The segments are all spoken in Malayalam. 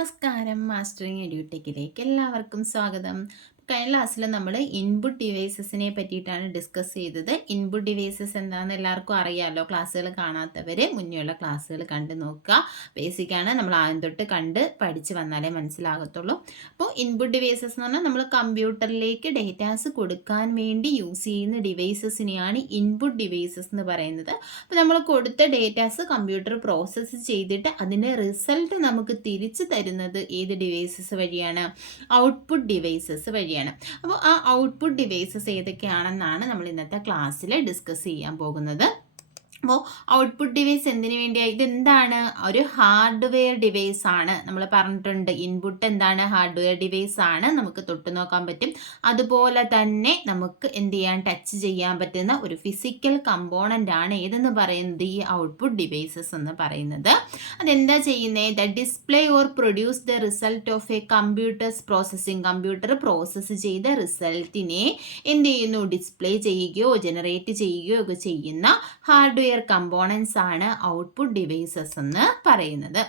നമസ്കാരം. മാസ്റ്ററിങ് എഡ്യൂടെക്കിലേക്ക് എല്ലാവർക്കും സ്വാഗതം. കഴിഞ്ഞ ക്ലാസ്സിൽ നമ്മൾ ഇൻപുട്ട് ഡിവൈസസിനെ പറ്റിയിട്ടാണ് ഡിസ്കസ് ചെയ്തത്. ഇൻപുട്ട് ഡിവൈസസ് എന്താണെന്ന് എല്ലാവർക്കും അറിയാമല്ലോ. ക്ലാസ്സുകൾ കാണാത്തവർ മുന്നേയുള്ള ക്ലാസ്സുകൾ കണ്ട് നോക്കുക. ബേസിക്കാണ്, നമ്മൾ ആദ്യം തൊട്ട് കണ്ട് പഠിച്ച് വന്നാലേ മനസ്സിലാകത്തുള്ളൂ. അപ്പോൾ ഇൻപുട്ട് ഡിവൈസസ് എന്ന് പറഞ്ഞാൽ നമ്മൾ കമ്പ്യൂട്ടറിലേക്ക് ഡേറ്റാസ് കൊടുക്കാൻ വേണ്ടി യൂസ് ചെയ്യുന്ന ഡിവൈസസിനെയാണ് ഇൻപുട്ട് ഡിവൈസസ് എന്ന് പറയുന്നത്. അപ്പോൾ നമ്മൾ കൊടുത്ത ഡേറ്റാസ് കമ്പ്യൂട്ടർ പ്രോസസ്സ് ചെയ്തിട്ട് അതിൻ്റെ റിസൾട്ട് നമുക്ക് തിരിച്ചു തരുന്നത് ഏത് ഡിവൈസസ് വഴിയാണ്? ഔട്ട്പുട്ട് ഡിവൈസസ് വഴിയാണ്. അപ്പോൾ ആ ഔട്ട്പുട്ട് ഡിവൈസസ് ഏതൊക്കെയാണെന്നാണ് നമ്മൾ ഇന്നത്തെ ക്ലാസ്സിൽ ഡിസ്കസ് ചെയ്യാൻ പോകുന്നത്. അപ്പോൾ ഔട്ട്പുട്ട് ഡിവൈസ് എന്തിനു വേണ്ടിയാണ്? ഇതെന്താണ്? ഒരു ഹാർഡ്വെയർ ഡിവൈസ് ആണ്. നമ്മൾ പറഞ്ഞിട്ടുണ്ട്, ഇൻപുട്ട് എന്താണ്? ഹാർഡ്വെയർ ഡിവൈസ് ആണ്. നമുക്ക് തൊട്ട് നോക്കാൻ പറ്റും. അതുപോലെ തന്നെ നമുക്ക് എന്ത് ചെയ്യാൻ, ടച്ച് ചെയ്യാൻ പറ്റുന്ന ഒരു ഫിസിക്കൽ കമ്പോണൻ്റ് ആണ് ഏതെന്ന് പറയുന്നത് ഈ ഔട്ട്പുട്ട് ഡിവൈസസ് എന്ന് പറയുന്നത്. അതെന്താ ചെയ്യുന്നത്? The display or produce the result of A computers processing. Computer process ചെയ്ത റിസൾട്ടിനെ എന്ത് ചെയ്യുന്നു? ഡിസ്പ്ലേ ചെയ്യുകയോ ജനറേറ്റ് ചെയ്യുകയോ ഒക്കെ ചെയ്യുന്ന ഹാർഡ്വെയർ കമ്പോണൻസ് ആണ് ഔട്ട്പുട്ട് ഡിവൈസസ് എന്ന് പറയുന്നത്.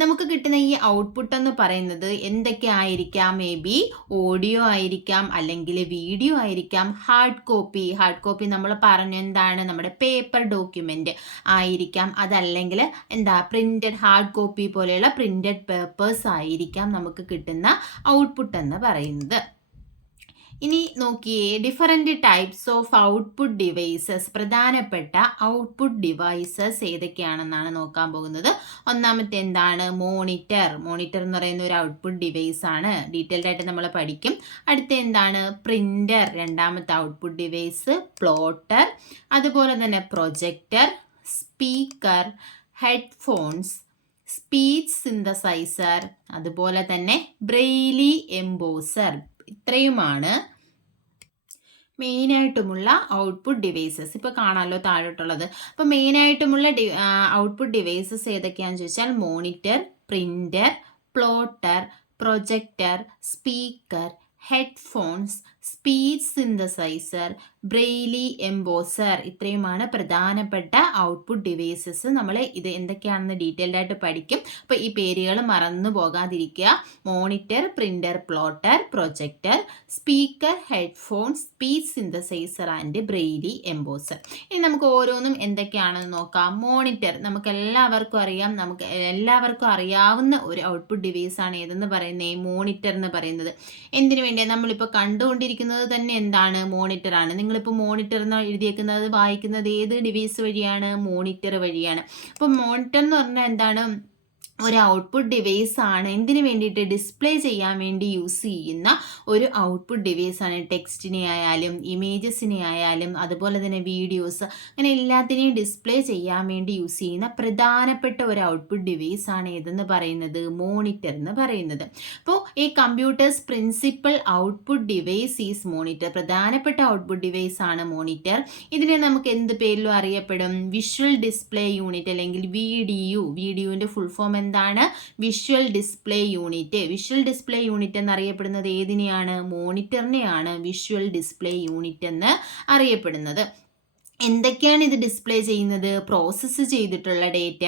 നമുക്ക് കിട്ടുന്ന ഈ ഔട്ട്പുട്ട് എന്ന് പറയുന്നത് എന്തൊക്കെ ആയിരിക്കാം? മേ ബി ഓഡിയോ ആയിരിക്കാം, അല്ലെങ്കിൽ വീഡിയോ ആയിരിക്കാം, ഹാർഡ് കോപ്പി നമ്മൾ പറഞ്ഞു എന്താണ്? നമ്മുടെ പേപ്പർ ഡോക്യുമെന്റ് ആയിരിക്കാം, അതല്ലെങ്കിൽ പ്രിന്റഡ് ഹാർഡ് കോപ്പി പോലെയുള്ള പ്രിന്റഡ് പേപ്പേഴ്സ് ആയിരിക്കാം നമുക്ക് കിട്ടുന്ന ഔട്ട്പുട്ട് എന്ന് പറയുന്നത്. ഇനി നോക്കിയേ, different types of output devices. പ്രധാനപ്പെട്ട ഔട്ട്പുട്ട് ഡിവൈസസ് ഏതൊക്കെയാണെന്നാണ് നോക്കാൻ പോകുന്നത്. ഒന്നാമത്തെ എന്താണ്? മോണിറ്റർ എന്ന് പറയുന്ന ഒരു ഔട്ട്പുട്ട് ഡിവൈസ് ആണ്. ഡീറ്റെയിൽഡ് ആയിട്ട് നമ്മൾ പഠിക്കും. അടുത്ത എന്താണ്? പ്രിന്റർ. രണ്ടാമത്തെ ഔട്ട്പുട്ട് ഡിവൈസ് പ്ലോട്ടർ. അതുപോലെ തന്നെ projector, speaker, headphones, speech synthesiser, അതുപോലെ തന്നെ ബ്രെയിലി എംബോസർ. ഇത്രയുമാണ് മെയിനായിട്ടുമുള്ള ഔട്ട്പുട്ട് ഡിവൈസസ്. ഇപ്പോൾ കാണാമല്ലോ താഴോട്ടുള്ളത്. അപ്പോൾ മെയിനായിട്ടുമുള്ള ഔട്ട്പുട്ട് ഡിവൈസസ് ഏതൊക്കെയാണെന്ന് ചോദിച്ചാൽ monitor, printer, plotter, projector, speaker, headphones, speech synthesiser, Braille embosser. ഇത്രയുമാണ് പ്രധാനപ്പെട്ട ഔട്ട്പുട്ട് ഡിവൈസസ്. നമ്മൾ ഇത് എന്തൊക്കെയാണെന്ന് ഡീറ്റെയിൽഡ് ആയിട്ട് പഠിക്കും. അപ്പോൾ ഈ പേരുകൾ മറന്നു പോകാതിരിക്കുക. Monitor, printer, plotter, projector, speaker, headphones, speech synthesiser and Braille embosser. ഇനി നമുക്ക് ഓരോന്നും എന്തൊക്കെയാണെന്ന് നോക്കാം. മോണിറ്റർ നമുക്ക് എല്ലാവർക്കും അറിയാവുന്ന ഒരു ഔട്ട്പുട്ട് ഡിവൈസ് ആണ് ഏതെന്ന് പറയുന്നത്? മോണിറ്റർ എന്ന് പറയുന്നത്. എന്തിനു വേണ്ടിയാണ്? നമ്മളിപ്പോൾ കണ്ടുകൊണ്ടിരിക്കുന്നത് തന്നെ എന്താണ്? മോണിറ്റർ ആണ്. നിങ്ങളിപ്പോൾ മോണിറ്റർ എന്ന് എഴുതിയേക്കുന്നത് വായിക്കുന്നത് ഏത് ഡിവൈസ് വഴിയാണ്? മോണിറ്റർ വഴിയാണ്. അപ്പോൾ മോണിറ്റർ എന്ന് പറഞ്ഞാൽ എന്താണ്? ഒരു ഔട്ട്പുട്ട് ഡിവൈസ് ആണ്. എന്തിനു വേണ്ടിയിട്ട്? ഡിസ്പ്ലേ ചെയ്യാൻ വേണ്ടി യൂസ് ചെയ്യുന്ന ഒരു ഔട്ട്പുട്ട് ഡിവൈസ് ആണ്. ടെക്സ്റ്റിനെ ആയാലും ഇമേജസിനെ ആയാലും അതുപോലെ തന്നെ വീഡിയോസ്, അങ്ങനെ എല്ലാത്തിനെയും ഡിസ്പ്ലേ ചെയ്യാൻ വേണ്ടി യൂസ് ചെയ്യുന്ന പ്രധാനപ്പെട്ട ഒരു ഔട്ട്പുട്ട് ഡിവൈസ് ആണ് ഏതെന്ന് പറയുന്നത്? മോണിറ്റർ എന്ന് പറയുന്നത്. അപ്പോൾ ഈ computers principal output device is monitor. പ്രധാനപ്പെട്ട ഔട്ട്പുട്ട് ഡിവൈസ് ആണ് മോണിറ്റർ. ഇതിനെ നമുക്ക് എന്ത് പേരിലും അറിയപ്പെടും? വിഷ്വൽ ഡിസ്പ്ലേ യൂണിറ്റ് അല്ലെങ്കിൽ VDU. VDUവിൻ്റെ ഫുൾ ഫോം എന്താണ്? Visual display unit. Visual display unit എന്നറിയപ്പെടുന്നത് ഏതിനെയാണ്? മോണിറ്ററിനെയാണ് വിഷ്വൽ ഡിസ്പ്ലേ യൂണിറ്റ് എന്ന് അറിയപ്പെടുന്നത്. എന്തൊക്കെയാണ് ഇത് ഡിസ്പ്ലേ ചെയ്യുന്നത്? പ്രോസസ്സ് ചെയ്തിട്ടുള്ള ഡേറ്റ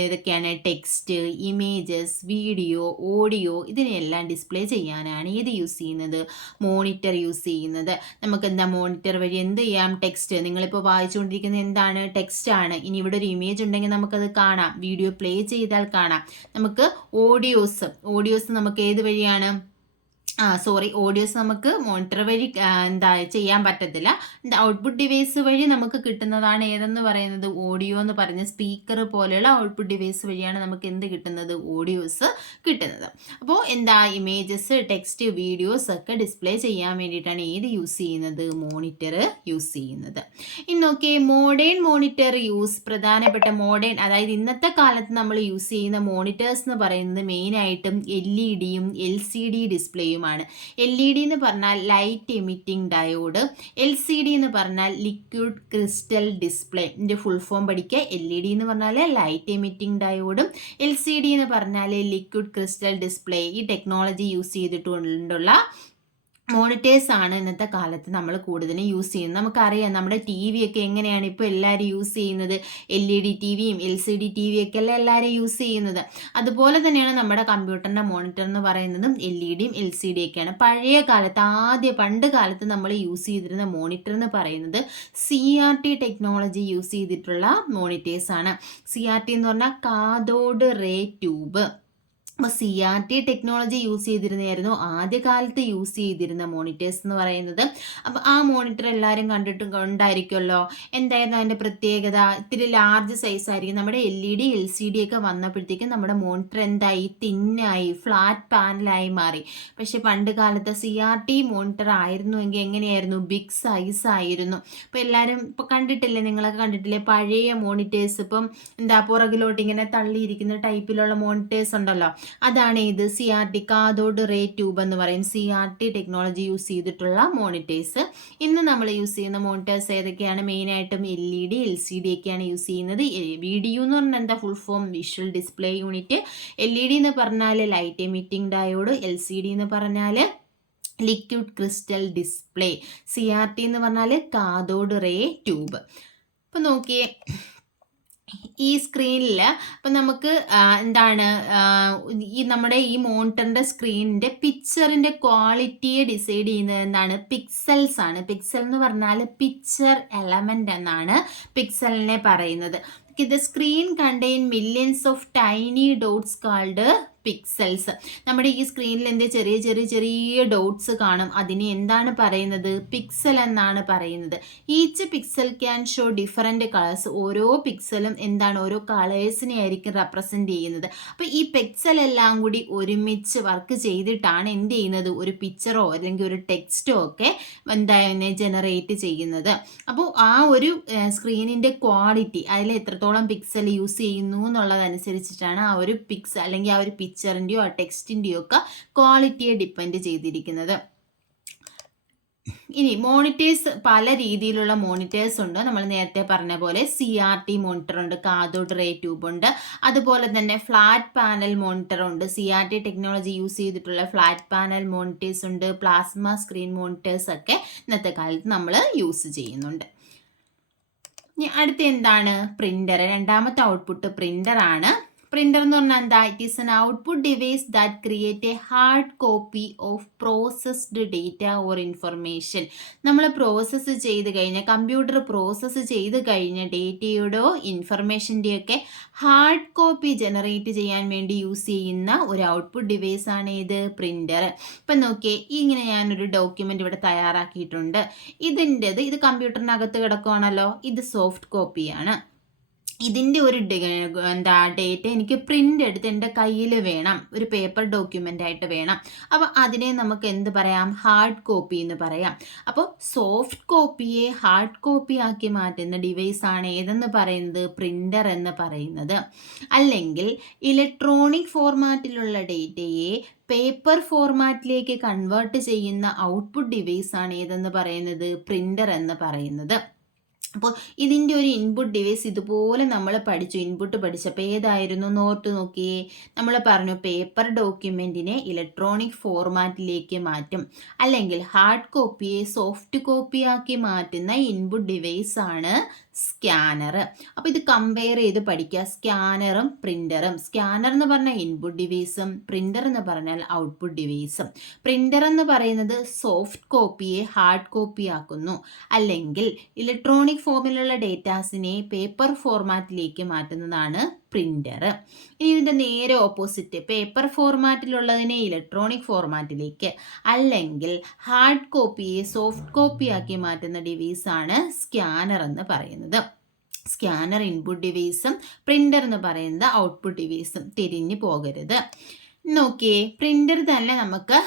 ഏതൊക്കെയാണ്? ടെക്സ്റ്റ്, ഇമേജസ്, വീഡിയോ, ഓഡിയോ, ഇതിനെല്ലാം ഡിസ്പ്ലേ ചെയ്യാനാണ് ഇത് യൂസ് ചെയ്യുന്നത്? മോണിറ്റർ യൂസ് ചെയ്യുന്നത്. നമുക്ക് മോണിറ്റർ വഴി എന്ത് ചെയ്യാം? ടെക്സ്റ്റ്, നിങ്ങളിപ്പോൾ വായിച്ചുകൊണ്ടിരിക്കുന്നത് എന്താണ്? ടെക്സ്റ്റ് ആണ്. ഇനി ഇവിടെ ഒരു ഇമേജ് ഉണ്ടെങ്കിൽ നമുക്കത് കാണാം. വീഡിയോ പ്ലേ ചെയ്താൽ കാണാം. നമുക്ക് ഓഡിയോസ് നമുക്ക് ഏത് വഴിയാണ്? ഓഡിയോസ് നമുക്ക് മോണിറ്റർ വഴി ചെയ്യാൻ പറ്റത്തില്ല. ഔട്ട്പുട്ട് ഡിവൈസ് വഴി നമുക്ക് കിട്ടുന്നതാണ് ഏതെന്ന് പറയുന്നത്? ഓഡിയോ എന്ന് പറഞ്ഞ സ്പീക്കർ പോലെയുള്ള ഔട്ട്പുട്ട് ഡിവൈസ് വഴിയാണ് നമുക്ക് എന്ത് കിട്ടുന്നത്? ഓഡിയോസ് കിട്ടുന്നത്. അപ്പോൾ ഇമേജസ്, ടെക്സ്റ്റ്, വീഡിയോസ് ഒക്കെ ഡിസ്പ്ലേ ചെയ്യാൻ വേണ്ടിയിട്ടാണ് ഏത് യൂസ് ചെയ്യുന്നത്? മോണിറ്റർ യൂസ് ചെയ്യുന്നത്. ഇനി നോക്കിയേ, മോഡേൺ മോണിറ്റർ യൂസ്. പ്രധാനപ്പെട്ട മോഡേൺ, അതായത് ഇന്നത്തെ കാലത്ത് നമ്മൾ യൂസ് ചെയ്യുന്ന മോണിറ്റേഴ്സ് എന്ന് പറയുന്നത് മെയിനായിട്ടും LED-യും LCD ഡിസ്പ്ലേയും. LED എന്ന് പറഞ്ഞാൽ ലൈറ്റ് എമിറ്റിംഗ് ഡയോഡ്, LCD എന്ന് പറഞ്ഞാൽ ലിക്വിഡ് ക്രിസ്റ്റൽ ഡിസ്പ്ലേ. ഇതിന്റെ ഫുൾ ഫോം പഠിക്കുക. LED എന്ന് പറഞ്ഞാൽ ലൈറ്റ് എമിറ്റിംഗ് ഡയോഡും LCD എന്ന് പറഞ്ഞാൽ ലിക്വിഡ് ക്രിസ്റ്റൽ ഡിസ്പ്ലേ. ഈ ടെക്നോളജി യൂസ് ചെയ്തിട്ടുള്ള മോണിറ്റേഴ്സ് ആണ് ഇന്നത്തെ കാലത്ത് നമ്മൾ കൂടുതലും യൂസ് ചെയ്യുന്നത്. നമുക്കറിയാം നമ്മുടെ ടി വി ഒക്കെ എങ്ങനെയാണ് ഇപ്പോൾ എല്ലാവരും യൂസ് ചെയ്യുന്നത്. LED TVയും LCD TV ഒക്കെ അല്ല എല്ലാവരും യൂസ് ചെയ്യുന്നത്. അതുപോലെ തന്നെയാണ് നമ്മുടെ കമ്പ്യൂട്ടറിൻ്റെ മോണിറ്റർ എന്ന് പറയുന്നതും LEDയും LCD ഒക്കെയാണ്. പഴയ കാലത്ത് പണ്ട് കാലത്ത് നമ്മൾ യൂസ് ചെയ്തിരുന്ന മോണിറ്റർ എന്ന് പറയുന്നത് CRT ടെക്നോളജി യൂസ് ചെയ്തിട്ടുള്ള മോണിറ്റേഴ്സാണ്. CRT എന്ന് പറഞ്ഞാൽ കാഥോഡ് റേ ട്യൂബ്. അപ്പോൾ CRT ടെക്നോളജി യൂസ് ചെയ്തിരുന്നതായിരുന്നു ആദ്യകാലത്ത് യൂസ് ചെയ്തിരുന്ന മോണിറ്റേഴ്സ് എന്ന് പറയുന്നത്. അപ്പോൾ ആ മോണിറ്റർ എല്ലാവരും ഉണ്ടായിരിക്കുമല്ലോ. എന്തായിരുന്നു അതിൻ്റെ പ്രത്യേകത? ഇത്തിരി ലാർജ് സൈസ് ആയിരിക്കും. നമ്മുടെ LED LCD ഒക്കെ വന്നപ്പോഴത്തേക്കും നമ്മുടെ മോണിറ്റർ എന്തായി? തിന്നായി, ഫ്ലാറ്റ് പാനലായി മാറി. പക്ഷെ പണ്ട് കാലത്ത് CRT മോണിറ്റർ ആയിരുന്നുവെങ്കിൽ എങ്ങനെയായിരുന്നു? ബിഗ് സൈസ് ആയിരുന്നു. അപ്പോൾ എല്ലാവരും ഇപ്പോൾ കണ്ടിട്ടില്ലേ, നിങ്ങളൊക്കെ കണ്ടിട്ടില്ലേ പഴയ മോണിറ്റേഴ്സ്? ഇപ്പം പുറകിലോട്ട് ഇങ്ങനെ തള്ളിയിരിക്കുന്ന ടൈപ്പിലുള്ള മോണിറ്റേഴ്സ് ഉണ്ടല്ലോ, അതാണ് ഇത് CRT കാഥോഡ് റേ ട്യൂബ് എന്ന് പറയും. CRT ടെക്നോളജി യൂസ് ചെയ്തിട്ടുള്ള മോണിറ്റേഴ്സ്. ഇന്ന് നമ്മൾ യൂസ് ചെയ്യുന്ന മോണിറ്റേഴ്സ് ഏതൊക്കെയാണ്? മെയിനായിട്ടും LED LCD ഒക്കെയാണ് യൂസ് ചെയ്യുന്നത്. VDU എന്ന് പറഞ്ഞാൽ എന്താ? Full form visual display unit. LED എന്ന് പറഞ്ഞാൽ ലൈറ്റ് എമിറ്റിംഗ് ഡയോഡ്. LCD എന്ന് പറഞ്ഞാൽ ലിക്വിഡ് ക്രിസ്റ്റൽ ഡിസ്പ്ലേ. CRT എന്ന് പറഞ്ഞാൽ കാഥോഡ് റേ ട്യൂബ്. അപ്പം നോക്കിയേ, ഈ സ്ക്രീനിൽ ഇപ്പം നമുക്ക് നമ്മുടെ ഈ മോണിറ്ററിൻ്റെ സ്ക്രീനിൻ്റെ പിക്ചറിൻ്റെ ക്വാളിറ്റിയെ ഡിസൈഡ് ചെയ്യുന്നത് എന്താണ്? പിക്സൽസ് ആണ്. പിക്സൽ എന്ന് പറഞ്ഞാൽ പിക്ചർ എലമെൻ്റ് എന്നാണ് പിക്സലിനെ പറയുന്നത്. The screen contain millions of tiny dots called pixels. നമ്മുടെ ഈ സ്ക്രീനിൽ ചെറിയ ചെറിയ ചെറിയ ഡോട്ട്സ് കാണും. അതിനെ എന്താണ് പറയുന്നത്? പിക്സൽ എന്നാണ് പറയുന്നത്. Each pixel can show different colours. ഓരോ പിക്സലും ഓരോ കളേഴ്സിനെ ആയിരിക്കും റെപ്രസെൻ്റ് ചെയ്യുന്നത്. അപ്പോൾ ഈ പിക്സൽ എല്ലാം കൂടി ഒരുമിച്ച് വർക്ക് ചെയ്തിട്ടാണ് എന്ത് ചെയ്യുന്നത്? ഒരു പിക്ചറോ അല്ലെങ്കിൽ ഒരു ടെക്സ്റ്റോ ഒക്കെ ജനറേറ്റ് ചെയ്യുന്നത്. അപ്പോൾ ആ ഒരു സ്ക്രീനിൻ്റെ ക്വാളിറ്റി, അതിൽ എത്രത്തോളം പിക്സൽ യൂസ് ചെയ്യുന്നു എന്നുള്ളതനുസരിച്ചിട്ടാണ് ആ ഒരു പിക്സൽ അല്ലെങ്കിൽ ആ ഒരു പിക്ചറിൻ്റെയോ ആ ടെക്സ്റ്റിൻ്റെയോ ഒക്കെ ക്വാളിറ്റിയെ ഡിപ്പെൻഡ് ചെയ്തിരിക്കുന്നത്. ഇനി മോണിറ്റേഴ്സ്, പല രീതിയിലുള്ള മോണിറ്റേഴ്സ് ഉണ്ട്. നമ്മൾ നേരത്തെ പറഞ്ഞ പോലെ CRT മോണിറ്റർ ഉണ്ട്, കാഥോഡ് റേ ട്യൂബ് ഉണ്ട്. അതുപോലെ തന്നെ ഫ്ലാറ്റ് പാനൽ മോണിറ്റർ ഉണ്ട്. CRT ടെക്നോളജി യൂസ് ചെയ്തിട്ടുള്ള ഫ്ലാറ്റ് പാനൽ മോണിറ്റേഴ്സ് ഉണ്ട്. പ്ലാസ്മ സ്ക്രീൻ മോണിറ്റേഴ്സ് ഒക്കെ ഇന്നത്തെ കാലത്ത് നമ്മൾ യൂസ് ചെയ്യുന്നുണ്ട്. ഇനി അടുത്ത എന്താണ്? പ്രിൻ്റർ. രണ്ടാമത്തെ ഔട്ട്പുട്ട് പ്രിൻ്റർ ആണ്. പ്രിൻ്റർ എന്ന് പറഞ്ഞാൽ എന്താ? It is N output device that create A hard copy of processed data or information. നമ്മൾ പ്രോസസ്സ് ചെയ്ത് കഴിഞ്ഞ, കമ്പ്യൂട്ടർ പ്രോസസ്സ് ചെയ്ത് കഴിഞ്ഞ ഡേറ്റയുടെയോ ഇൻഫർമേഷൻ്റെയോ ഒക്കെ ഹാർഡ് കോപ്പി ജനറേറ്റ് ചെയ്യാൻ വേണ്ടി യൂസ് ചെയ്യുന്ന ഒരു ഔട്ട്പുട്ട് ഡിവൈസ് ആണ് ഇത് പ്രിൻ്റർ. ഇപ്പം നോക്കിയേ, ഞാനൊരു ഡോക്യുമെൻ്റ് ഇവിടെ തയ്യാറാക്കിയിട്ടുണ്ട്. ഇത് കമ്പ്യൂട്ടറിനകത്ത് കിടക്കുകയാണല്ലോ. ഇത് സോഫ്റ്റ് കോപ്പിയാണ്. ഇതിൻ്റെ ഒരു ഡേറ്റ എനിക്ക് പ്രിൻ്റ് എടുത്ത് എൻ്റെ കയ്യിൽ വേണം, ഒരു പേപ്പർ ഡോക്യുമെൻ്റ് ആയിട്ട് വേണം. അപ്പോൾ അതിനെ നമുക്ക് എന്ത് പറയാം? ഹാർഡ് കോപ്പി എന്ന് പറയാം. അപ്പോൾ സോഫ്റ്റ് കോപ്പിയെ ഹാർഡ് കോപ്പി ആക്കി മാറ്റുന്ന ഡിവൈസാണ് ഏതെന്ന് പറയുന്നത്? പ്രിൻ്റർ എന്ന് പറയുന്നത്. അല്ലെങ്കിൽ ഇലക്ട്രോണിക് ഫോർമാറ്റിലുള്ള ഡേറ്റയെ പേപ്പർ ഫോർമാറ്റിലേക്ക് കൺവേർട്ട് ചെയ്യുന്ന ഔട്ട്പുട്ട് ഡിവൈസാണ് ഏതെന്ന് പറയുന്നത്? പ്രിൻ്റർ എന്ന് പറയുന്നത്. അപ്പോൾ ഇതിൻ്റെ ഒരു ഇൻപുട്ട് ഡിവൈസ് ഇതുപോലെ നമ്മൾ പഠിച്ചു. ഇൻപുട്ട് പഠിച്ചപ്പോൾ ഏതായിരുന്നു? നോട്ട് നോക്കിയേ, നമ്മൾ പറഞ്ഞു പേപ്പർ ഡോക്യുമെൻറ്റിനെ ഇലക്ട്രോണിക് ഫോർമാറ്റിലേക്ക് മാറ്റും, അല്ലെങ്കിൽ ഹാർഡ് കോപ്പിയെ സോഫ്റ്റ് കോപ്പിയാക്കി മാറ്റുന്ന ഇൻപുട്ട് ഡിവൈസാണ് സ്കാനർ. അപ്പോൾ ഇത് കമ്പയർ ചെയ്ത് പഠിക്കുക, സ്കാനറും പ്രിൻ്ററും. സ്കാനർ എന്ന് പറഞ്ഞാൽ ഇൻപുട്ട് ഡിവൈസും, പ്രിൻ്റർ എന്ന് പറഞ്ഞാൽ ഔട്ട്പുട്ട് ഡിവൈസും. പ്രിൻ്റർ എന്ന് പറയുന്നത് സോഫ്റ്റ് കോപ്പിയെ ഹാർഡ് കോപ്പി ആക്കുന്നു, അല്ലെങ്കിൽ ഇലക്ട്രോണിക് ഫോമിലുള്ള ഡേറ്റാസിനെ പേപ്പർ ഫോർമാറ്റിലേക്ക് മാറ്റുന്നതാണ് പ്രിൻ്റർ. ഇനി ഇതിൻ്റെ നേരെ ഓപ്പോസിറ്റ്, പേപ്പർ ഫോർമാറ്റിലുള്ളതിനെ ഇലക്ട്രോണിക് ഫോർമാറ്റിലേക്ക്, അല്ലെങ്കിൽ ഹാർഡ് കോപ്പിയെ സോഫ്റ്റ് കോപ്പിയാക്കി മാറ്റുന്ന ഡിവൈസാണ് സ്കാനർ എന്ന് പറയുന്നത്. സ്കാനർ ഇൻപുട്ട് ഡിവൈസും പ്രിൻ്റർ എന്ന് പറയുന്നത് ഔട്ട്പുട്ട് ഡിവൈസും. തിരിഞ്ഞു പോകരുത്. നോക്കിയേ, പ്രിൻ്റർ തന്നെ നമുക്ക്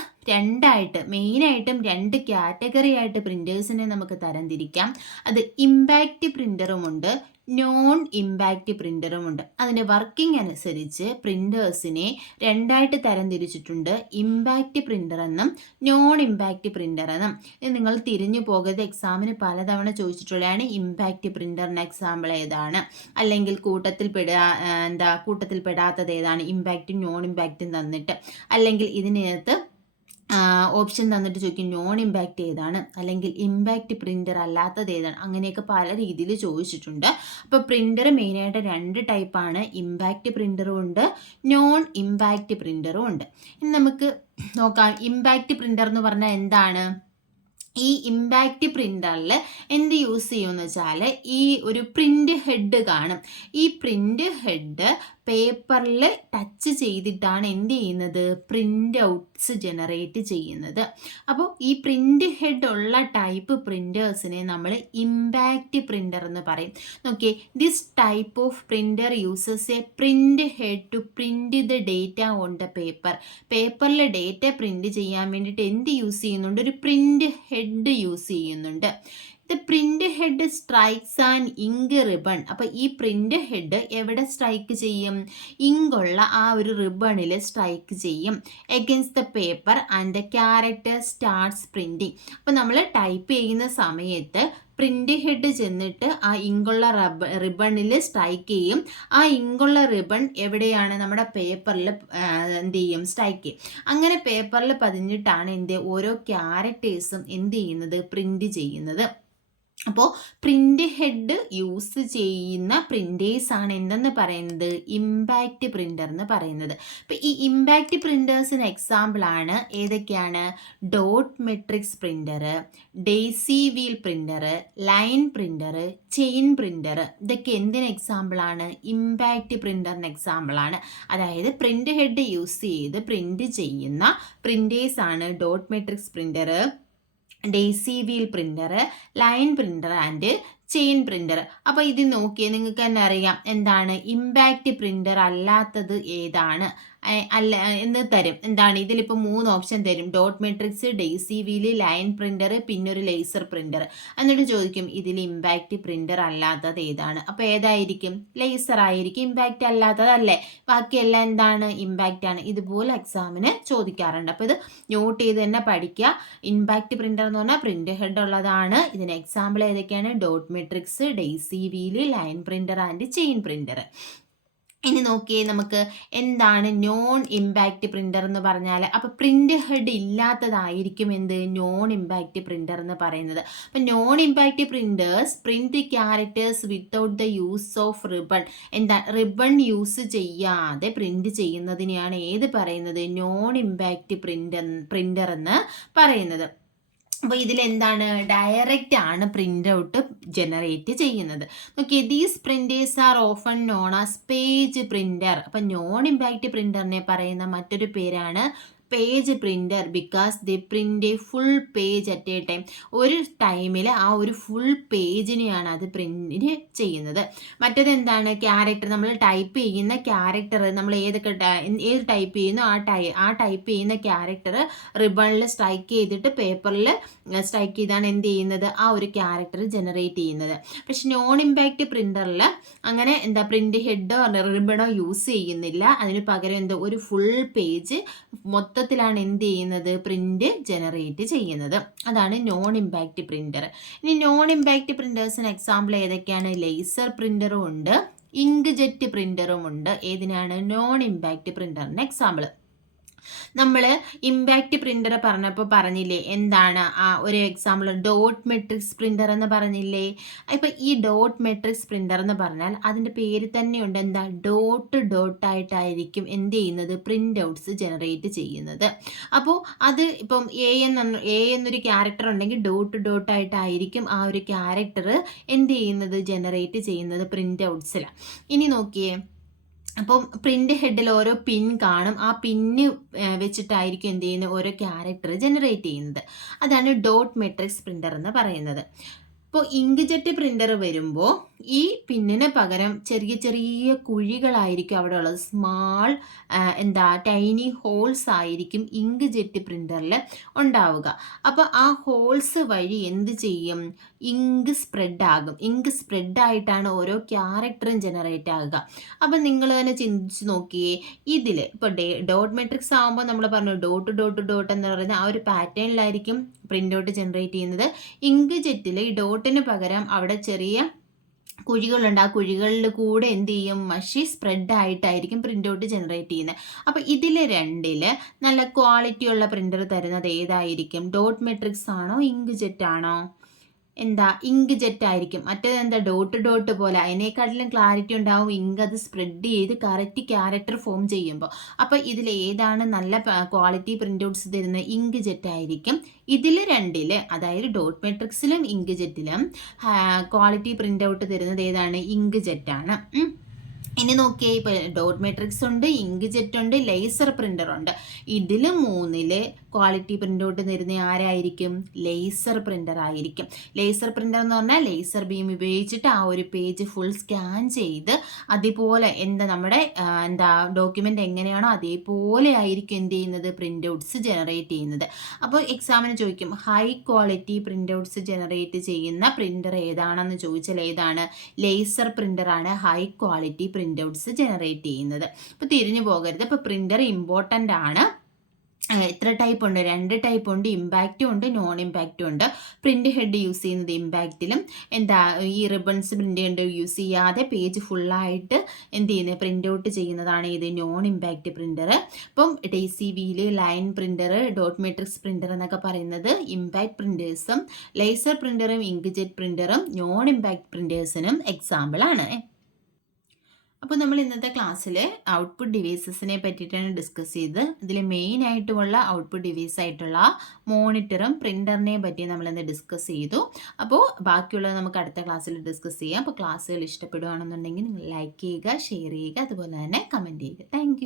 മെയിനായിട്ടും രണ്ട് കാറ്റഗറി ആയിട്ട് പ്രിൻറ്റേഴ്സിനെ നമുക്ക് തരംതിരിക്കാം. അത് ഇമ്പാക്റ്റ് പ്രിൻ്ററുമുണ്ട്, നോൺ ഇമ്പാക്റ്റ് പ്രിൻ്ററുമുണ്ട്. അതിൻ്റെ വർക്കിംഗ് അനുസരിച്ച് പ്രിൻറ്റേഴ്സിനെ രണ്ടായിട്ട് തരംതിരിച്ചിട്ടുണ്ട്, ഇമ്പാക്റ്റ് പ്രിൻ്റർ എന്നും നോൺ ഇമ്പാക്റ്റ് പ്രിൻ്റർ എന്നും. ഇത് നിങ്ങൾ തിരിഞ്ഞു പോകരുത്, എക്സാമിന് പലതവണ ചോദിച്ചിട്ടുള്ളതാണ്. ഇമ്പാക്റ്റ് പ്രിൻ്ററിന് എക്സാമ്പിൾ ഏതാണ്, അല്ലെങ്കിൽ കൂട്ടത്തിൽ പെടാത്തത് ഏതാണ്, ഇമ്പാക്റ്റും നോൺ ഇമ്പാക്റ്റും തന്നിട്ട്, അല്ലെങ്കിൽ ഇതിനകത്ത് ഓപ്ഷൻ തന്നിട്ട് ചോദിക്കും നോൺ ഇമ്പാക്റ്റ് ഏതാണ്, അല്ലെങ്കിൽ ഇമ്പാക്റ്റ് പ്രിൻ്റർ അല്ലാത്തത് ഏതാണ്, അങ്ങനെയൊക്കെ പല രീതിയിൽ ചോദിച്ചിട്ടുണ്ട്. അപ്പോൾ പ്രിൻ്റർ മെയിനായിട്ട് 2 ടൈപ്പാണ്, ഇമ്പാക്റ്റ് പ്രിൻ്ററും ഉണ്ട്, നോൺ ഇമ്പാക്റ്റ് പ്രിൻ്ററും ഉണ്ട്. ഇനി നമുക്ക് നോക്കാം, ഇമ്പാക്റ്റ് പ്രിൻ്റർ എന്ന് പറഞ്ഞാൽ എന്താണ്. ഈ ഇമ്പാക്റ്റ് പ്രിൻ്ററിൽ എന്ത് യൂസ് ചെയ്യുമെന്ന് വെച്ചാൽ ഈ ഒരു പ്രിൻ്റ് ഹെഡ് കാണും. ഈ പ്രിൻ്റ് ഹെഡ് പേപ്പറിൽ ടച്ച് ചെയ്തിട്ടാണ് എന്ത് ചെയ്യുന്നത്, പ്രിൻ്റ് ഔട്ട്സ് ജനറേറ്റ് ചെയ്യുന്നത്. അപ്പോൾ ഈ പ്രിൻ്റ് ഹെഡ് ഉള്ള ടൈപ്പ് പ്രിൻറ്റേഴ്സിനെ നമ്മൾ ഇമ്പാക്റ്റ് പ്രിൻ്റർ എന്ന് പറയും. നോക്കിയേ, this type of printer uses a print head to print the data on the paper. പേപ്പറിൽ ഡേറ്റ പ്രിൻ്റ് ചെയ്യാൻ വേണ്ടിയിട്ട് എന്ത് യൂസ് ചെയ്യുന്നുണ്ട്, ഒരു പ്രിൻ്റ് ഹെഡ് യൂസ് ചെയ്യുന്നുണ്ട്. The print head strikes and ink ribbon. അപ്പോൾ ഈ പ്രിൻ്റ് ഹെഡ് എവിടെ സ്ട്രൈക്ക് ചെയ്യും, ഇങ്കുള്ള ആ ഒരു റിബണിൽ സ്ട്രൈക്ക് ചെയ്യും. Against the paper and the character starts printing. അപ്പോൾ നമ്മൾ ടൈപ്പ് ചെയ്യുന്ന സമയത്ത് പ്രിൻ്റ് ഹെഡ് ചെന്നിട്ട് ആ ഇങ്കുള്ള റിബണിൽ സ്ട്രൈക്ക് ചെയ്യും. ആ ഇങ്കുള്ള റിബൺ എവിടെയാണ്, നമ്മുടെ പേപ്പറിൽ എന്ത് ചെയ്യും, സ്ട്രൈക്ക് ചെയ്യും. അങ്ങനെ പേപ്പറിൽ പതിഞ്ഞിട്ടാണ് ഓരോ ക്യാരക്ടേഴ്സും എന്ത് ചെയ്യുന്നത്, പ്രിൻ്റ് ചെയ്യുന്നത്. അപ്പോൾ പ്രിൻ്റ് ഹെഡ് യൂസ് ചെയ്യുന്ന പ്രിൻറ്റേഴ്സാണ് എന്തെന്ന് പറയുന്നത്, ഇമ്പാക്റ്റ് പ്രിൻ്റർ എന്ന് പറയുന്നത്. അപ്പോൾ ഈ ഇമ്പാക്റ്റ് പ്രിൻറ്റേഴ്സിന് എക്സാമ്പിളാണ് ഏതൊക്കെയാണ്, dot matrix printer, daisy wheel printer, line printer, chain printer. ഇതൊക്കെ എന്തിന് എക്സാമ്പിളാണ്, ഇമ്പാക്റ്റ് പ്രിൻ്ററിന് എക്സാമ്പിളാണ്. അതായത് പ്രിൻ്റ് ഹെഡ് യൂസ് ചെയ്ത് പ്രിൻ്റ് ചെയ്യുന്ന പ്രിൻറ്റേഴ്സാണ് dot matrix printer, daisy wheel printer, line printer and chain printer. അപ്പോൾ ഇത് നോക്കിയാൽ നിങ്ങൾക്ക് തന്നെ അറിയാം എന്താണ് ഇമ്പാക്റ്റ് പ്രിൻ്റർ അല്ലാത്തത് ഏതാണ് അല്ല എന്ന് തരും. എന്താണ് ഇതിലിപ്പോൾ 3 ഓപ്ഷൻ തരും, dot matrix, Daisy wheel, line printer, പിന്നെ ഒരു ലേസർ പ്രിൻ്റർ. എന്നിട്ട് ചോദിക്കും ഇതിൽ ഇമ്പാക്റ്റ് പ്രിൻ്റർ അല്ലാത്തത് ഏതാണ്. അപ്പോൾ ഏതായിരിക്കും, ലേസർ ആയിരിക്കും ഇമ്പാക്റ്റ് അല്ലാത്തതല്ലേ, ബാക്കിയെല്ലാം എന്താണ്, ഇമ്പാക്റ്റ് ആണ്. ഇതുപോലെ എക്സാമിന് ചോദിക്കാറുണ്ട്. അപ്പോൾ ഇത് നോട്ട് ചെയ്ത് തന്നെ പഠിക്കുക. ഇമ്പാക്റ്റ് പ്രിൻ്റർ എന്ന് പറഞ്ഞാൽ പ്രിൻ്റ് ഹെഡ് ഉള്ളതാണ്. ഇതിന് എക്സാമ്പിൾ ഏതൊക്കെയാണ്, dot matrix, Daisy wheel, line printer and chain printer. ഇനി നോക്കിയേ നമുക്ക് എന്താണ് നോൺ ഇമ്പാക്റ്റ് പ്രിൻ്റർ എന്ന് പറഞ്ഞാൽ. അപ്പോൾ പ്രിൻ്റ് ഹെഡ് ഇല്ലാത്തതായിരിക്കും എന്ത്, നോൺ ഇമ്പാക്റ്റ് പ്രിൻ്റർ എന്ന് പറയുന്നത്. അപ്പോൾ non impact printers print characters without the use of ribbon. എന്താ, റിബൺ യൂസ് ചെയ്യാതെ പ്രിൻ്റ് ചെയ്യുന്നതിനെയാണ് ഏത് പറയുന്നത്, നോൺ ഇമ്പാക്റ്റ് പ്രിൻ്റർ എന്ന് പറയുന്നത്. അപ്പോൾ ഇതിലെന്താണ്, ഡയറക്റ്റ് ആണ് പ്രിൻ്റ് ഔട്ട് ജനറേറ്റ് ചെയ്യുന്നത്. Okay, these printers are often known as page printer. അപ്പം നോൺ ഇമ്പാക്റ്റ് പ്രിൻ്ററിനെ പറയുന്ന മറ്റൊരു പേരാണ് page printer, because the print a full page at a time. ഒരു ടൈമിൽ ആ ഒരു ഫുൾ പേജിനെയാണ് അത് പ്രിൻ്റ് ചെയ്യുന്നത്. മറ്റേത് എന്താണ്, ക്യാരക്ടർ, നമ്മൾ ടൈപ്പ് ചെയ്യുന്ന ക്യാരക്ടർ, നമ്മൾ ഏത് ടൈപ്പ് ചെയ്യുന്നു ആ ടൈപ്പ് ചെയ്യുന്ന ക്യാരക്ടർ റിബണിൽ സ്ട്രൈക്ക് ചെയ്തിട്ട് പേപ്പറിൽ സ്ട്രൈക്ക് ചെയ്താണ് എന്ത് ചെയ്യുന്നത്, ആ ഒരു ക്യാരക്ടർ ജനറേറ്റ് ചെയ്യുന്നത്. പക്ഷെ നോൺ ഇമ്പാക്റ്റ് പ്രിൻ്ററിൽ അങ്ങനെ പ്രിൻ്റ് ഹെഡോ റിബണോ യൂസ് ചെയ്യുന്നില്ല. അതിന് പകരം ഒരു ഫുൾ പേജ് മൊത്തത്തിലാണ് എന്ത് ചെയ്യുന്നത്, പ്രിൻ്റ് ജനറേറ്റ് ചെയ്യുന്നത്. അതാണ് നോൺ ഇമ്പാക്റ്റ് പ്രിൻ്റർ. ഇനി നോൺ ഇമ്പാക്റ്റ് പ്രിൻ്റേഴ്സിന് എക്സാമ്പിൾ ഏതൊക്കെയാണ്, ലേസർ പ്രിൻ്ററും ഉണ്ട്, ഇങ്ക് ജെറ്റ് പ്രിൻ്ററും ഉണ്ട്. ഏതിനാണ്, നോൺ ഇമ്പാക്റ്റ് പ്രിൻ്ററിന് എക്സാമ്പിൾ. നമ്മൾ ഇമ്പാക്റ്റ് പ്രിൻ്റർ പറഞ്ഞപ്പോൾ പറഞ്ഞില്ലേ എന്താണ്, ഒരു എക്സാമ്പിൾ ഡോട്ട് മെട്രിക്സ് പ്രിൻ്റർ എന്ന് പറഞ്ഞില്ലേ. ഇപ്പോൾ ഈ ഡോട്ട് മെട്രിക്സ് പ്രിൻ്റർ എന്ന് പറഞ്ഞാൽ അതിൻ്റെ പേര് തന്നെയുണ്ട്, എന്താ, ഡോട്ടായിട്ടായിരിക്കും എന്ത് ചെയ്യുന്നത്, പ്രിൻ്റ് ഔട്ട്സ് ജനറേറ്റ് ചെയ്യുന്നത്. അപ്പോൾ അത് ഇപ്പം എ എന്നൊരു ക്യാരക്ടർ ഉണ്ടെങ്കിൽ ഡോട്ടായിട്ടായിരിക്കും ആ ഒരു ക്യാരക്ടർ എന്ത് ചെയ്യുന്നത്, ജനറേറ്റ് ചെയ്യുന്നത് പ്രിൻ്റ് ഔട്ട്സിലാണ്. ഇനി നോക്കിയേ, അപ്പം പ്രിൻ്റ് ഹെഡിൽ ഓരോ പിൻ കാണും. ആ പിന്ന് വെച്ചിട്ടായിരിക്കും എന്ത് ചെയ്യുന്നത്, ഓരോ ക്യാരക്ടർ ജനറേറ്റ് ചെയ്യുന്നത്. അതാണ് ഡോട്ട് മെട്രിക്സ് പ്രിൻ്റർ എന്ന് പറയുന്നത്. ഇപ്പോൾ ഇങ്ക് ജെറ്റ് പ്രിൻ്റർ വരുമ്പോൾ ഈ പിന്നിന് പകരം ചെറിയ ചെറിയ കുഴികളായിരിക്കും അവിടെ ഉള്ളത്. സ്മാൾ ടൈനി ഹോൾസ് ആയിരിക്കും ഇങ്ക് ജെറ്റ് പ്രിൻ്ററിൽ ഉണ്ടാവുക. അപ്പോൾ ആ ഹോൾസ് വഴി എന്ത് ചെയ്യും, ഇങ്ക് സ്പ്രെഡ് ആകും. ഇങ്ക് സ്പ്രെഡ് ആയിട്ടാണ് ഓരോ ക്യാരക്ടറും ജനറേറ്റ് ആകുക. അപ്പം നിങ്ങൾ തന്നെ ചിന്തിച്ച് നോക്കിയേ, ഇതിൽ ഇപ്പോൾ ഡോട്ട് മെട്രിക്സ് ആകുമ്പോൾ നമ്മൾ പറഞ്ഞു ഡോട്ട് എന്ന് പറയുന്ന ആ ഒരു പാറ്റേണിലായിരിക്കും പ്രിൻ്റ് ഔട്ട് ജനറേറ്റ് ചെയ്യുന്നത്. ഇങ്ക് ജെറ്റിൽ ഈ ഡോട്ടിന് പകരം അവിടെ ചെറിയ കുഴികളുണ്ട്. ആ കുഴികളിൽ കൂടെ എന്ത് ചെയ്യും? മഷി സ്പ്രെഡ് ആയിട്ടായിരിക്കും പ്രിൻ്റ് ഔട്ട് ജനറേറ്റ് ചെയ്യുന്നത്. അപ്പോൾ ഇതിൽ രണ്ടില് നല്ല ക്വാളിറ്റിയുള്ള പ്രിൻ്റർ തരുന്നത് ഏതായിരിക്കും? ഡോട്ട് മെട്രിക്സ് ആണോ ഇങ്ക് ജെറ്റ് ആണോ? എന്താ? ഇങ്ക് ജെറ്റ് ആയിരിക്കും. മറ്റേത് എന്താ? ഡോട്ട് ഡോട്ട് പോലെ. അതിനേക്കാട്ടിലും ക്ലാരിറ്റി ഉണ്ടാവും ഇങ്ക് അത് സ്പ്രെഡ് ചെയ്ത് കറക്റ്റ് ക്യാരക്ടർ ഫോം ചെയ്യുമ്പോൾ. അപ്പോൾ ഇതിൽ ഏതാണ് നല്ല ക്വാളിറ്റി പ്രിൻ്റ് ഔട്ട്സ് തരുന്നത്? ഇങ്ക് ജെറ്റ് ആയിരിക്കും. ഇതിൽ രണ്ടില്, അതായത് ഡോട്ട് മെട്രിക്സിലും ഇങ്ക് ജെറ്റിലും ക്വാളിറ്റി പ്രിൻ്റ് ഔട്ട് തരുന്നത് ഏതാണ്? ഇങ്ക് ജെറ്റ് ആണ്. ഇനി നോക്കിയേ, ഇപ്പോൾ ഡോട്ട് മെട്രിക്സ് ഉണ്ട്, ഇങ്ക് ജെറ്റ് ഉണ്ട്, ലേസർ പ്രിൻ്റർ ഉണ്ട്. ഇതിൽ മൂന്നില് ക്വാളിറ്റി പ്രിൻ്റ് ഔട്ട് തരുന്ന ആരായിരിക്കും? ലേസർ പ്രിൻ്റർ ആയിരിക്കും. ലേസർ പ്രിൻ്റർ എന്ന് പറഞ്ഞാൽ ലേസർ ബീം ഉപയോഗിച്ചിട്ട് ആ ഒരു പേജ് ഫുൾ സ്കാൻ ചെയ്ത് അതുപോലെ നമ്മുടെ ഡോക്യുമെൻ്റ് എങ്ങനെയാണോ അതേപോലെ ആയിരിക്കും എന്ത് ചെയ്യുന്നത്? പ്രിൻ്റ് ഔട്ട്സ് ജനറേറ്റ് ചെയ്യുന്നത്. അപ്പോൾ എക്സാമിന് ചോദിക്കും high quality print outs generate ചെയ്യുന്ന പ്രിൻ്റർ ഏതാണെന്ന് ചോദിച്ചാൽ ഏതാണ്? ലേസർ പ്രിൻ്റർ ആണ് high quality print outs generate ചെയ്യുന്നത്. അപ്പോൾ തിരിഞ്ഞു പോകരുത്. ഇപ്പോൾ പ്രിൻ്റർ ഇമ്പോർട്ടൻ്റ് ആണ്. എത്ര ടൈപ്പ് ഉണ്ട്? 2 ടൈപ്പ് ഉണ്ട്. ഇമ്പാക്റ്റും ഉണ്ട്, നോൺ ഇമ്പാക്റ്റും ഉണ്ട്. പ്രിൻ്റ് ഹെഡ് യൂസ് ചെയ്യുന്നത് ഇമ്പാക്റ്റിലും, ഈ റിബൺസ് പ്രിൻ്റ് ഹെഡ് യൂസ് ചെയ്യാതെ പേജ് ഫുള്ളായിട്ട് എന്ത് ചെയ്യുന്നത്? പ്രിൻ്റ് ഔട്ട് ചെയ്യുന്നതാണ് ഇത് നോൺ ഇമ്പാക്റ്റ് പ്രിൻ്റർ. ഇപ്പം DCBയിൽ line printer, dot matrix printer എന്നൊക്കെ പറയുന്നത് ഇമ്പാക്റ്റ് പ്രിൻ്റേഴ്സും, ലേസർ പ്രിൻ്ററും ഇങ്ക് ജെറ്റ് പ്രിൻ്ററും നോൺ ഇമ്പാക്റ്റ് പ്രിൻ്റേഴ്സിനും എക്സാമ്പിളാണ്. അപ്പോൾ നമ്മൾ ഇന്നത്തെ ക്ലാസ്സിൽ ഔട്ട്പുട്ട് ഡിവൈസസിനെ പറ്റിയിട്ടാണ് ഡിസ്കസ് ചെയ്തത്. ഇതിൽ മെയിൻ ആയിട്ടുള്ള ഔട്ട്പുട്ട് ഡിവൈസ് ആയിട്ടുള്ള മോണിറ്ററും പ്രിൻ്ററിനെയും പറ്റി നമ്മളിന്ന് ഡിസ്കസ് ചെയ്തു. അപ്പോൾ ബാക്കിയുള്ളത് നമുക്ക് അടുത്ത ക്ലാസ്സിൽ ഡിസ്കസ് ചെയ്യാം. അപ്പോൾ ക്ലാസ്സുകൾ ഇഷ്ടപ്പെടുകയാണെന്നുണ്ടെങ്കിൽ നിങ്ങൾ ലൈക്ക് ചെയ്യുക, ഷെയർ ചെയ്യുക, അതുപോലെ തന്നെ കമൻറ്റ് ചെയ്യുക. താങ്ക്